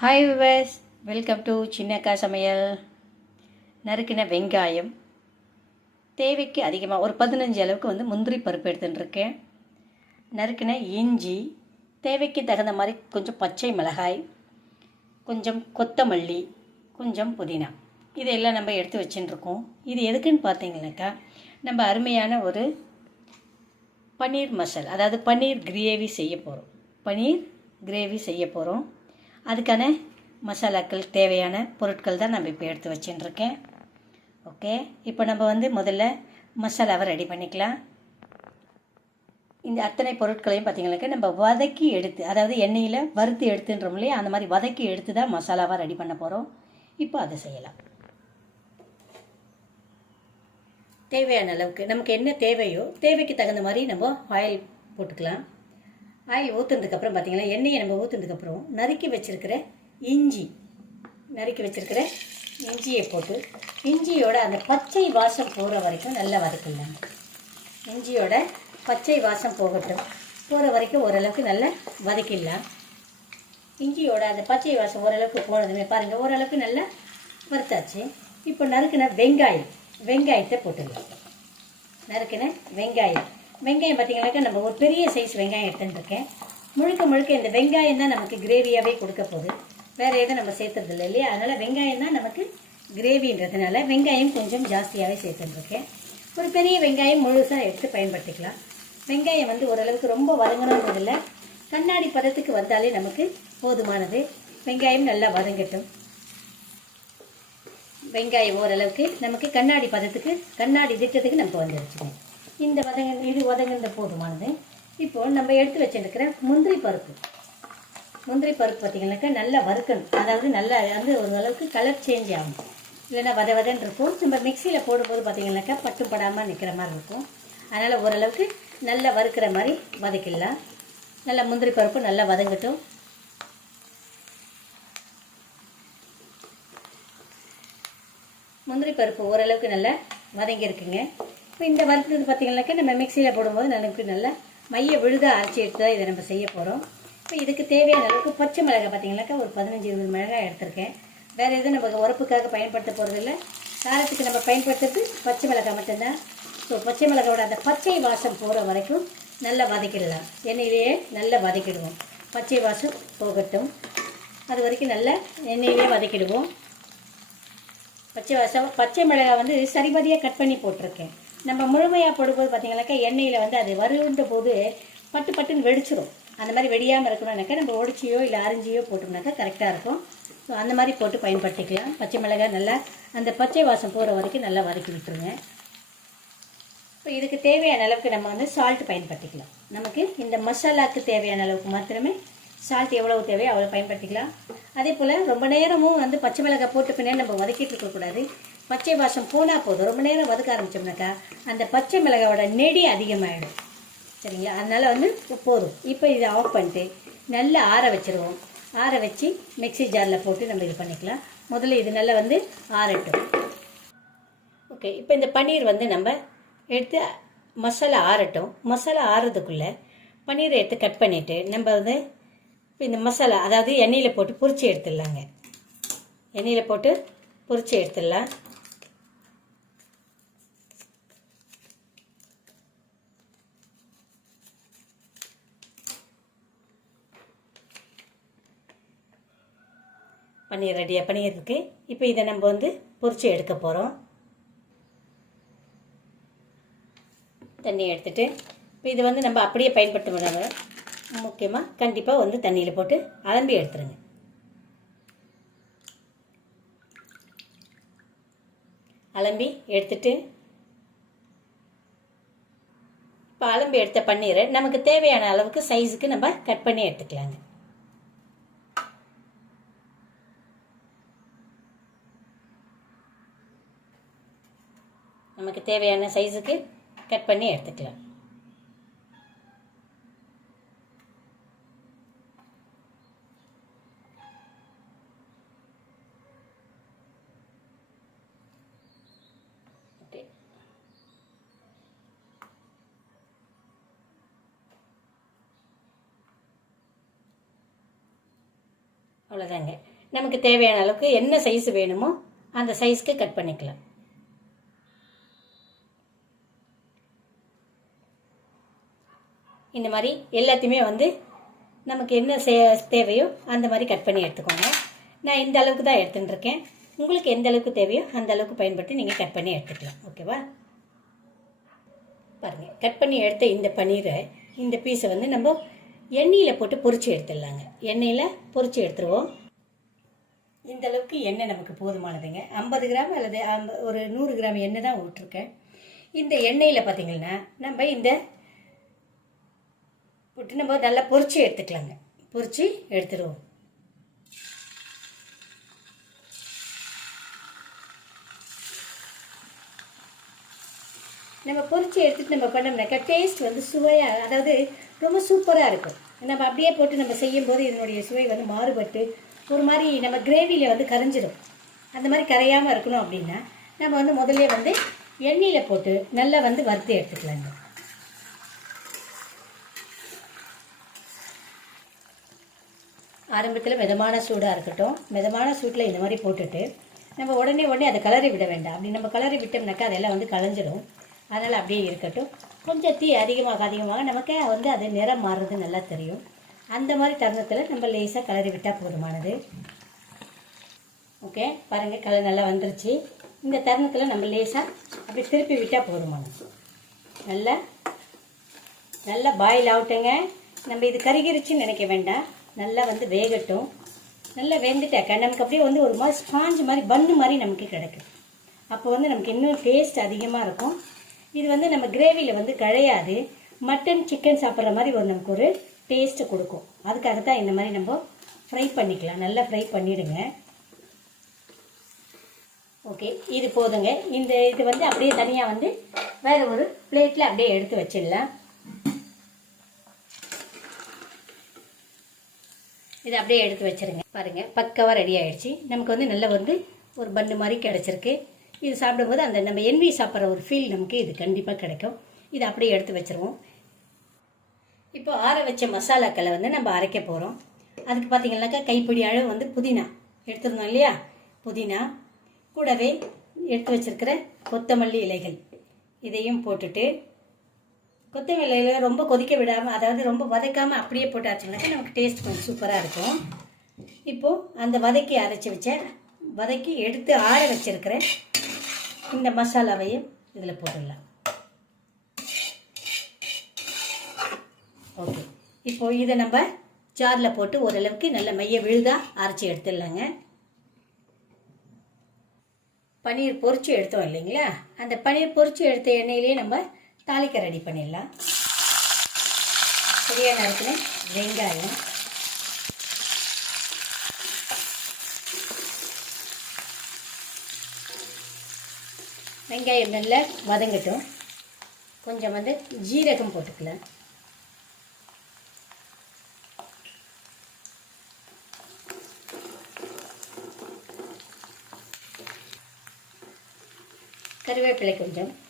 Hi viewers welcome to Chinnakka Samayal நறுக்கின வெங்காயம். தேவைக்கு அதிகமாக ஒரு பதினஞ்சு அளவுக்கு வந்து முந்திரி பருப்பு எடுத்துன்னு இருக்கேன் நறுக்கின இஞ்சி தேவைக்கு தகுந்த மாதிரி கொஞ்சம் பச்சை மிளகாய் கொஞ்சம் கொத்தமல்லி கொஞ்சம் புதினா. இதையெல்லாம் நம்ம எடுத்து வச்சுன்னு இருக்கோம் இது எதுக்குன்னு பார்த்தீங்கன்னாக்கா நம்ம அருமையான ஒரு பன்னீர் மசால் அதாவது பன்னீர் கிரேவி செய்ய போகிறோம் பன்னீர் கிரேவி செய்ய போகிறோம் அதுக்கான மசாலாக்கள் தேவையான பொருட்கள் தான் நம்ம இப்போ எடுத்து வச்சுட்டுருக்கேன். ஓகே இப்போ நம்ம வந்து முதல்ல மசாலாவை ரெடி பண்ணிக்கலாம். இந்த அத்தனை பொருட்களையும் பார்த்தீங்கன்னாக்கா நம்ம வதக்கி எடுத்து அதாவது எண்ணெயில் வறுத்து எடுத்துன்றோம் இல்லையா? அந்த மாதிரி வதக்கி எடுத்து தான் மசாலாவாக ரெடி பண்ண போகிறோம் இப்போ அதை செய்யலாம். தேவையான அளவுக்கு நமக்கு என்ன தேவையோ தேவைக்கு தகுந்த மாதிரி நம்ம ஆயில் போட்டுக்கலாம். ஆயில் ஊற்றுனதுக்கப்புறம் பார்த்திங்களா எண்ணெயை நம்ம ஊற்றுனதுக்கப்புறம் நறுக்கி வச்சுருக்கிற இஞ்சி நறுக்கி வச்சுருக்கிற இஞ்சியை போட்டு இஞ்சியோட அந்த பச்சை வாசம் போகிற வரைக்கும் நல்லா வதக்கிடலாம் இஞ்சியோட பச்சை வாசம் போகட்டும். போகிற வரைக்கும் ஓரளவுக்கு நல்லா வதக்கிடலாம். இஞ்சியோட அந்த பச்சை வாசம் ஓரளவுக்கு போனதுமே பாருங்கள் ஓரளவுக்கு நல்லா வறுத்தாச்சு. இப்போ நறுக்கின வெங்காயம் வெங்காயத்தை போட்டுடலாம். நறுக்கின வெங்காயம். வெங்காயம் பார்த்தீங்கன்னாக்கா நம்ம ஒரு பெரிய சைஸ் வெங்காயம் எடுத்துட்டுருக்கேன். முழுக்க முழுக்க இந்த வெங்காயம் தான் நமக்கு கிரேவியாகவே கொடுக்க போகுது. வேறு எதுவும் நம்ம சேர்த்துறதில்ல இல்லையா? அதனால் வெங்காயம் தான் நமக்கு கிரேவின்றதுனால வெங்காயம் கொஞ்சம் ஜாஸ்தியாகவே சேர்த்துட்டுருக்கேன். ஒரு பெரிய வெங்காயம் முழுசாக எடுத்து பயன்படுத்திக்கலாம். வெங்காயம் வந்து ஓரளவுக்கு ரொம்ப வதங்கணுங்கிறதில்ல கண்ணாடி பதத்துக்கு வந்தாலே நமக்கு போதுமானது. வெங்காயம் நல்லா வதங்கட்டும். வெங்காயம் ஓரளவுக்கு நமக்கு கண்ணாடி பதத்துக்கு கண்ணாடி திட்டத்துக்கு நம்ம வந்து வச்சுக்கணும் இந்த வதங்க இது வதங்குன்ற போதுமானது. இப்போ நம்ம எடுத்து வச்சுருக்கிற முந்திரி பருப்பு. முந்திரி பருப்பு பார்த்தீங்கன்னாக்கா நல்லா வறுக்கணும். அதாவது நல்லா வந்து ஓரளவுக்கு கலர் சேஞ்ச் ஆகும். இல்லைன்னா வத வதன்னு இருக்கும். நம்ம மிக்சியில் போடும்போது பார்த்திங்கனாக்கா பட்டு படாமல் நிற்கிற மாதிரி இருக்கும். அதனால் ஓரளவுக்கு நல்லா வறுக்கிற மாதிரி வதக்கிடலாம். நல்லா முந்திரி பருப்பு நல்லா வதங்கட்டும். முந்திரி பருப்பு ஓரளவுக்கு நல்லா வதங்கியிருக்குங்க. இப்போ இந்த வறுத்தது பார்த்தீங்கன்னாக்கா நம்ம மிக்சியில் போடும்போது நமக்கு நல்லா மைய விழுதாக அரைச்சி எடுத்து தான் இதை நம்ம செய்ய போகிறோம் இப்போ இதுக்கு தேவையான அளவுக்கு பச்சை மிளகாய் பார்த்தீங்கன்னாக்கா ஒரு பதினஞ்சு இருபது மிளகாய் எடுத்திருக்கேன். வேறு எதுவும் நம்ம உரப்புக்காக பயன்படுத்த போகிறதில்ல காரத்துக்கு நம்ம பயன்படுத்துறது பச்சை மிளகாய் மட்டும்தான். ஸோ பச்சை மிளகாவோட அந்த பச்சை வாசம் போகிற வரைக்கும் நல்லா வதக்கிடலாம். எண்ணெயிலேயே நல்லா வதக்கிடுவோம். பச்சை வாசம் போகட்டும். அது வரைக்கும் நல்லா எண்ணெயிலே வதக்கிடுவோம். பச்சை வாசம் பச்சை மிளகாய் வந்து சரிபதியாக கட் பண்ணி போட்டிருக்கேன். நம்ம முழுமையாக போடும்போது பார்த்தீங்கன்னாக்கா எண்ணெயில் வந்து அது வருகின்ற போது பட்டு பட்டுன்னு வெடிச்சிடும் அந்த மாதிரி வெடியாமல் இருக்கணும்னாக்கா நம்ம ஒடிச்சியோ இல்லை அரிஞ்சியோ போட்டோம்னாக்கா கரெக்டாக இருக்கும். ஸோ அந்த மாதிரி போட்டு பயன்படுத்திக்கலாம். பச்சை மிளகாய் நல்லா அந்த பச்சை வாசம் போகிற வரைக்கும் நல்லா வதக்கி விட்டுருங்க. இப்போ இதுக்கு தேவையான அளவுக்கு நம்ம வந்து சால்ட் பயன்படுத்திக்கலாம். நமக்கு இந்த மசாலாவுக்கு தேவையான அளவுக்கு மாத்திரமே சால்ட் எவ்வளவு தேவையோ அவ்வளோ பயன்படுத்திக்கலாம். அதே போல் ரொம்ப நேரமும் வந்து பச்சை மிளகாய் போட்டு பின்னாடி நம்ம வதக்கிட்டு இருக்கக்கூடாது. பச்சை வாசம் போனால் போதும். ரொம்ப நேரம் வதக்க ஆரம்பித்தோம்னாக்கா அந்த பச்சை மிளகாவோட நெடி அதிகமாகிடும் சரிங்களா? அதனால் வந்து போதும். இப்போ இதை ஆஃப் பண்ணிட்டு நல்லா ஆற வச்சுருவோம். ஆற வச்சு மிக்சி ஜாரில் போட்டு நம்ம இது பண்ணிக்கலாம். முதல்ல இது நல்லா வந்து ஆறட்டும். ஓகே இப்போ இந்த பன்னீர் வந்து நம்ம எடுத்து மசாலா ஆறட்டும். மசாலா ஆறுறதுக்குள்ளே பன்னீரை எடுத்து கட் பண்ணிவிட்டு நம்ம வந்து இப்போ இந்த மசாலா அதாவது எண்ணெயில் போட்டு பொரிச்சு எடுத்துடலாங்க. எண்ணெயில் போட்டு பொரிச்சு எடுத்துடலாம். பன்னீர் ரெடியாக பன்னீர் இருக்குது இப்போ இதை நம்ம வந்து பொறிச்சு எடுக்க போகிறோம் தண்ணி எடுத்துட்டு இப்போ இதை வந்து நம்ம அப்படியே பயன்படுத்த முடியாமல் முக்கியமாக கண்டிப்பாக வந்து தண்ணியில் போட்டு அலம்பி எடுத்துருங்க. அலம்பி எடுத்துட்டு இப்போ அலம்பி எடுத்த பன்னீரை நமக்கு தேவையான அளவுக்கு சைஸுக்கு நம்ம கட் பண்ணி எடுத்துக்கலாங்க. நமக்கு தேவையான சைஸுக்கு கட் பண்ணி எடுத்துக்கலாம். அவ்வளோதாங்க நமக்கு தேவையான அளவுக்கு என்ன சைஸ் வேணுமோ அந்த சைஸ்க்கு கட் பண்ணிக்கலாம். இந்த மாதிரி எல்லாத்தையுமே வந்து நமக்கு என்ன சே- தேவையோ அந்த மாதிரி கட் பண்ணி எடுத்துக்கோங்க. நான் இந்த அளவுக்கு தான் எடுத்துட்டுருக்கேன் உங்களுக்கு எந்த அளவுக்கு தேவையோ அந்த அளவுக்கு பயன்படுத்தி நீங்கள் கட் பண்ணி எடுத்துக்கலாம். ஓகேவா பாருங்கள் கட் பண்ணி எடுத்த இந்த பன்னீரை இந்த பீஸை வந்து நம்ம எண்ணெயில் போட்டு பொரிச்சு எடுத்துடலாங்க. எண்ணெயில் பொறிச்சு எடுத்துருவோம். இந்த அளவுக்கு எண்ணெய் நமக்கு போதுமானதுங்க. ஐம்பது கிராம் அல்லது ஒரு நூறு கிராம் எண்ணெய் தான் விட்டுருக்கேன் இந்த எண்ணெயில் பார்த்தீங்கன்னா நம்ம இந்த போட்டு நம்ம நல்லா பொரிச்சு எடுத்துக்கலாங்க. பொறிச்சு எடுத்துருவோம். நம்ம பொரிச்சு எடுத்துட்டு நம்ம பண்ணோம்னாக்கா டேஸ்ட் வந்து சுவையாக அதாவது ரொம்ப சூப்பராக இருக்கும். நம்ம அப்படியே போட்டு நம்ம செய்யும்போது இதனுடைய சுவை வந்து மாறுபட்டு ஒரு மாதிரி நம்ம கிரேவியில் வந்து கரைஞ்சிடும் அந்த மாதிரி கரையாமல் இருக்கணும் அப்படின்னா நம்ம வந்து முதல்ல வந்து எண்ணெயில் போட்டு நல்லா வந்து வறுத்து எடுத்துக்கலாங்க. ஆரம்பத்தில் மிதமான சூடாக இருக்கட்டும். மிதமான சூட்டில் இந்த மாதிரி போட்டுட்டு நம்ம உடனே உடனே அதை கலரி விட வேண்டாம். அப்படி நம்ம கலரி விட்டோம்னாக்கா அதெல்லாம் வந்து கலைஞ்சிடும் அதனால் அப்படியே இருக்கட்டும். கொஞ்சம் தீ அதிகமாக அதிகமாக நமக்கு வந்து அது நிறம் மாறுறது நல்லா தெரியும். அந்த மாதிரி தருணத்தில் நம்ம லேசாக கலரி விட்டால் போதுமானது. ஓகே பாருங்கள் கலர் நல்லா வந்துருச்சு. இந்த தருணத்தில் நம்ம லேசாக அப்படி திருப்பி விட்டால் போதுமானது. நல்லா நல்லா பாயில் ஆகட்டுங்க. நம்ம இது கருகிருச்சுன்னு நினைக்க வேண்டாம். நல்லா வந்து வேகட்டும். நல்லா வெந்துட்டாக்கா நமக்கு அப்படியே வந்து ஒரு மாதிரி ஸ்பாஞ்சு மாதிரி பன்னு மாதிரி நமக்கு கிடைக்கும். அப்போ வந்து நமக்கு இன்னும் டேஸ்ட் அதிகமாக இருக்கும். இது வந்து நம்ம கிரேவியில் வந்து கிடையாது மட்டன் சிக்கன் சாப்பிட்ற மாதிரி ஒரு நமக்கு ஒரு டேஸ்ட்டு கொடுக்கும். அதுக்காக தான் இந்த மாதிரி நம்ம ஃப்ரை பண்ணிக்கலாம். நல்லா ஃப்ரை பண்ணிவிடுங்க ஓகே இது போதுங்க. இந்த இது வந்து அப்படியே தனியாக வந்து வேறு ஒரு பிளேட்டில் அப்படியே எடுத்து வச்சிடலாம். இதை அப்படியே எடுத்து வச்சிருங்க. பாருங்கள் பக்காவாக ரெடி ஆகிடுச்சு நமக்கு வந்து நல்லா வந்து ஒரு பன்னு மாதிரி கிடச்சிருக்கு. இது சாப்பிடும்போது அந்த நம்ம என்வி சாப்பிட்ற ஒரு ஃபீல் நமக்கு இது கண்டிப்பாக கிடைக்கும். இதை அப்படியே எடுத்து வச்சுருவோம். இப்போ ஆற வச்ச மசாலாக்களை வந்து நம்ம அரைக்க போகிறோம் அதுக்கு பார்த்தீங்கன்னாக்கா கைப்பிடி அளவு வந்து புதினா எடுத்துருந்தோம் இல்லையா? புதினா. கூடவே எடுத்து வச்சிருக்கிற கொத்தமல்லி இலைகள். இதையும் போட்டுட்டு கொத்தமல்லி ரொம்ப கொதிக்க விடாமல் அதாவது ரொம்ப வதக்காமல் அப்படியே போட்டாச்சுனாக்கா நமக்கு டேஸ்ட் கொஞ்சம் சூப்பராக இருக்கும். இப்போது அந்த வதக்கி அரைச்சி வச்ச வதக்கி எடுத்து ஆற வச்சிருக்கிற இந்த மசாலாவையும் இதில் போட்டுடலாம். ஓகே இப்போது இதை நம்ம ஜாரில் போட்டு ஓரளவுக்கு நல்ல மைய விழுதாக அரைச்சி எடுத்துடலாங்க. பன்னீர் பொறிச்சு எடுத்தோம் இல்லைங்களா? அந்த பன்னீர் பொறிச்சு எடுத்த எண்ணெயிலேயே நம்ம தாளிக்க ரெடி பண்ணிடலாம். சரியான நேரத்தில் வெங்காயம். வெங்காயம் நல்லா வதங்கட்டும். கொஞ்சம் வந்து ஜீரகம் போட்டுக்கலாம். கருவேப்பிலை கொஞ்சம்.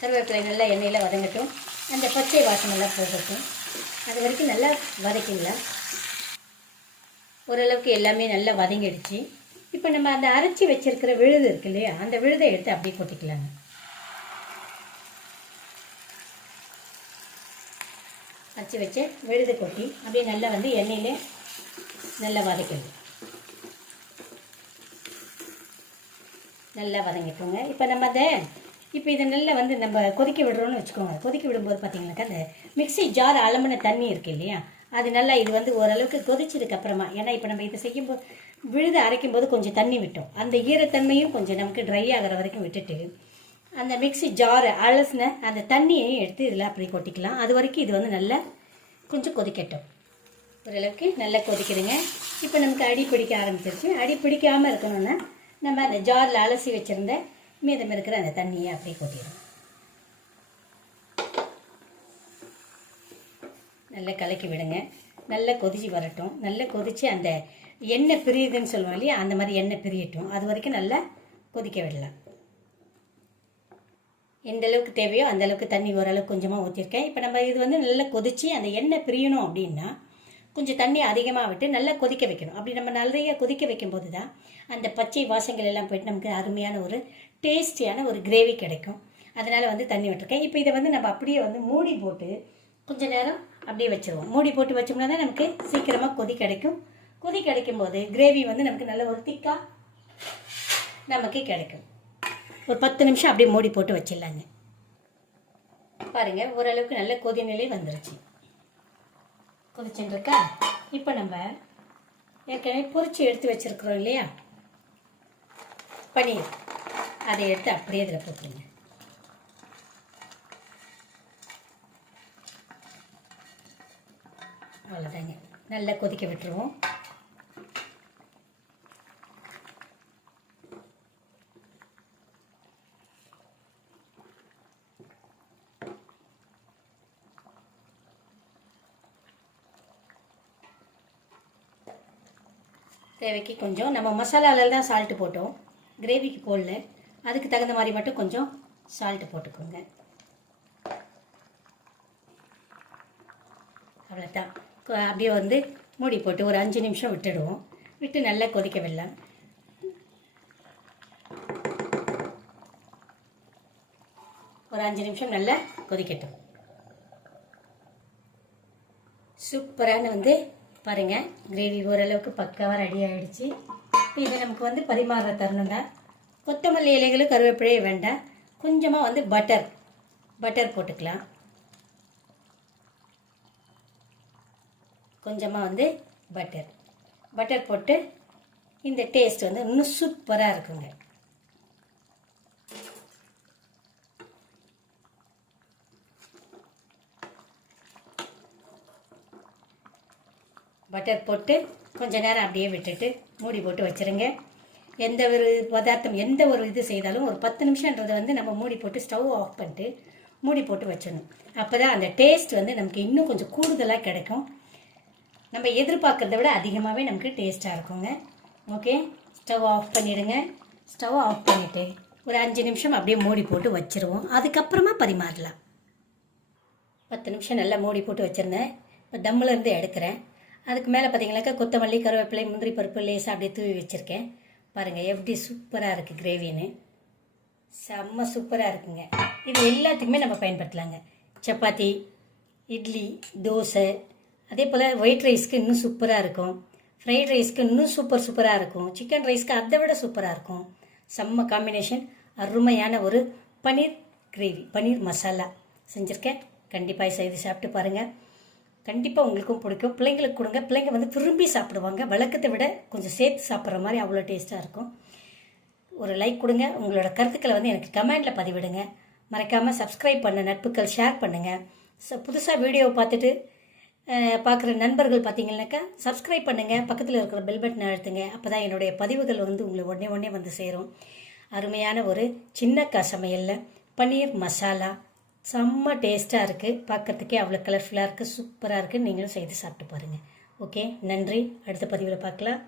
கருவேப்பிலை நல்லா எண்ணெயில் வதங்கட்டும். அந்த பச்சை வாசமெல்லாம் போகட்டும். அது வரைக்கும் நல்லா வதக்கிடலாம் ஓரளவுக்கு எல்லாமே நல்லா வதங்கிடுச்சு. இப்போ நம்ம அந்த அரைச்சி வச்சிருக்கிற விழுது இருக்கு இல்லையா? அந்த விழுதை எடுத்து அப்படியே கொட்டிக்கலாங்க. அரைச்சி வச்ச விழுது கொட்டி அப்படியே நல்லா வந்து எண்ணெயில் நல்லா வதக்கிடுது நல்லா வதங்கிக்கோங்க. இப்போ நம்ம அதை இப்போ இதை நல்லா வந்து நம்ம கொதிக்க விடுறோம்னு வச்சுக்கோங்க. கொதிக்க விடும்போது பார்த்தீங்கன்னாக்கா அந்த மிக்ஸி ஜார் அலம்பின தண்ணி இருக்கு இல்லையா? அது நல்லா இது வந்து ஓரளவுக்கு கொதிச்சதுக்கு அப்புறமா ஏன்னா இப்போ நம்ம இதை செய்யும்போது விழுது அரைக்கும் போது கொஞ்சம் தண்ணி விட்டோம். அந்த ஈரத்தன்மையும் கொஞ்சம் நமக்கு ட்ரை ஆகிற வரைக்கும் விட்டுட்டு அந்த மிக்ஸி ஜாரை அலசின அந்த தண்ணியையும் எடுத்து இதில் அப்படி கொட்டிக்கலாம். அது வரைக்கும் இது வந்து நல்லா கொஞ்சம் கொதிக்கட்டும். ஓரளவுக்கு நல்லா கொதிக்குதுங்க. இப்போ நமக்கு அடி பிடிக்க ஆரம்பிச்சிருச்சு. அடி பிடிக்காமல் இருக்கணும்னா நம்ம அந்த ஜாரில் அலசி வச்சுருந்த மீதம் இருக்கிற அந்த தண்ணியை அப்படியே கொட்டிடும். நல்லா கலக்கி விடுங்க. நல்லா கொதிச்சு வரட்டும். நல்லா கொதிச்சு அந்த எண்ணெய் பிரியுதுன்னு சொல்லுவோம் இல்லையா? அந்த மாதிரி எண்ணெய் பிரியட்டும். அது வரைக்கும் நல்லா கொதிக்க விடலாம். எந்த அளவுக்கு தேவையோ அந்த அளவுக்கு தண்ணி ஓரளவுக்கு கொஞ்சமாக ஊற்றிருக்கேன் இப்போ நம்ம இது வந்து நல்லா கொதிச்சு அந்த எண்ணெய் பிரியணும் அப்படின்னா கொஞ்சம் தண்ணி அதிகமாக விட்டு நல்லா கொதிக்க வைக்கணும். அப்படி நம்ம நிறைய கொதிக்க வைக்கும்போது தான் அந்த பச்சை வாசங்கள் எல்லாம் போயிட்டு நமக்கு அருமையான ஒரு டேஸ்டியான ஒரு கிரேவி கிடைக்கும். அதனால் வந்து தண்ணி விட்டுருக்கேன். இப்போ இதை வந்து நம்ம அப்படியே வந்து மூடி போட்டு கொஞ்ச நேரம் அப்படியே வச்சுருவோம். மூடி போட்டு வச்சோம்னா தான் நமக்கு சீக்கிரமாக கொதி கிடைக்கும். கொதி கிடைக்கும் போது கிரேவி வந்து நமக்கு நல்ல ஒரு திக்காக நமக்கு கிடைக்கும். ஒரு பத்து நிமிஷம் அப்படியே மூடி போட்டு வச்சிடலாங்க. பாருங்கள் ஓரளவுக்கு நல்ல கொதி நிலை வந்துருச்சு. கொதிச்சுட்டுருக்கா? இப்போ நம்ம ஏற்கனவே பொரிச்சு எடுத்து வச்சிருக்கிறோம் இல்லையா? பன்னீர். அதை எடுத்து அப்படியே இதில் போட்டுருங்க. அவ்வளோதாங்க. நல்லா கொதிக்க விட்டுருவோம். தேவைக்கு கொஞ்சம் நம்ம மசாலாவில் தான் சால்ட்டு போட்டோம் கிரேவிக்கு போடல அதுக்கு தகுந்த மாதிரி மட்டும் கொஞ்சம் சால்ட்டு போட்டுக்கோங்க. அவ்வளோதான் அப்படியே வந்து மூடி போட்டு ஒரு அஞ்சு நிமிஷம் விட்டுடுவோம். விட்டு நல்லா கொதிக்க விடலாம். ஒரு அஞ்சு நிமிஷம் நல்லா கொதிக்கட்டும். சூப்பரான வந்து பாருங்கள் கிரேவி ஓரளவுக்கு பக்காவாக ரெடி ஆகிடுச்சு இப்போ இதை நமக்கு வந்து பரிமாற தரணும் தான் கொத்தமல்லி இலைகளும் கருவேப்பிலையும் வேண்டாம். கொஞ்சமாக வந்து பட்டர் பட்டர் போட்டுக்கலாம். கொஞ்சமாக வந்து பட்டர் பட்டர் போட்டு இந்த டேஸ்ட் வந்து இன்னும் சூப்பராக இருக்குங்க. பட்டர் போட்டு கொஞ்ச நேரம் அப்படியே விட்டுட்டு மூடி போட்டு வச்சிருங்க. எந்த ஒரு பதார்த்தம் எந்த ஒரு இது செய்தாலும் ஒரு பத்து நிமிஷன்றதை வந்து நம்ம மூடி போட்டு ஸ்டவ் ஆஃப் பண்ணிட்டு மூடி போட்டு வச்சிடணும். அப்போ தான் அந்த டேஸ்ட் வந்து நமக்கு இன்னும் கொஞ்சம் கூடுதலாக கிடைக்கும். நம்ம எதிர்பார்க்கறத விட அதிகமாகவே நமக்கு டேஸ்ட்டாக இருக்குங்க. ஓகே ஸ்டவ் ஆஃப் பண்ணிடுங்க. ஸ்டவ் ஆஃப் பண்ணிவிட்டு ஒரு அஞ்சு நிமிஷம் அப்படியே மூடி போட்டு வச்சிருவோம். அதுக்கப்புறமா பரிமாறலாம். பத்து நிமிஷம் நல்லா மூடி போட்டு வச்சுருந்தேன். இப்போ தம்மிலேருந்து எடுக்கிறேன். அதுக்கு மேலே பார்த்தீங்கன்னாக்கா கொத்தமல்லி கருவேப்பிலை முந்திரி பருப்பு லேசாக அப்படியே தூவி வச்சுருக்கேன். பாருங்கள் எப்படி சூப்பராக இருக்குது கிரேவின்னு செம்ம சூப்பராக இருக்குங்க. இது எல்லாத்துக்குமே நம்ம பயன்படுத்தலாங்க. சப்பாத்தி இட்லி தோசை அதே போல் ஒயிட் ரைஸ்க்கு இன்னும் சூப்பராக இருக்கும். ஃப்ரைட் ரைஸ்க்கு இன்னும் சூப்பர் சூப்பராக இருக்கும். சிக்கன் ரைஸ்க்கு அதை விட சூப்பராக இருக்கும். செம்ம காம்பினேஷன் அருமையான ஒரு பன்னீர் கிரேவி பன்னீர் மசாலா. செஞ்சுருக்கேன். கண்டிப்பாக செய்து சாப்பிட்டு பாருங்கள் கண்டிப்பாக உங்களுக்கும் பிடிக்கும். பிள்ளைங்களுக்கு கொடுங்க. பிள்ளைங்க வந்து விரும்பி சாப்பிடுவாங்க. வழக்கத்தை விட கொஞ்சம் சேர்த்து சாப்பிட்ற மாதிரி அவ்வளோ டேஸ்ட்டாக இருக்கும். ஒரு லைக் கொடுங்க. உங்களோட கருத்துக்களை வந்து எனக்கு கமெண்டில் பதிவிடுங்க. மறக்காமல் சப்ஸ்கிரைப் பண்ண நட்புகள் ஷேர் பண்ணுங்கள் ஸோ புதுசாக வீடியோவை பார்த்துட்டு பார்க்குற நண்பர்கள் பார்த்தீங்கன்னாக்கா சப்ஸ்கிரைப் பண்ணுங்கள் பக்கத்தில் இருக்கிற பெல் பட்டனை அழுத்துங்க. அப்போ தான் என்னுடைய பதிவுகள் வந்து உங்களை உடனே உடனே வந்து சேரும். அருமையான ஒரு சின்னக்கா சமையலில் பன்னீர் மசாலா செம்ம டேஸ்ட்டாக இருக்குது பார்க்கறதுக்கே அவ்வளோ கலர்ஃபுல்லாக இருக்குது சூப்பராக இருக்குது நீங்களும் செய்து சாப்பிட்டு பாருங்கள் ஓகே நன்றி. அடுத்த பதிவில் பார்க்கலாம்.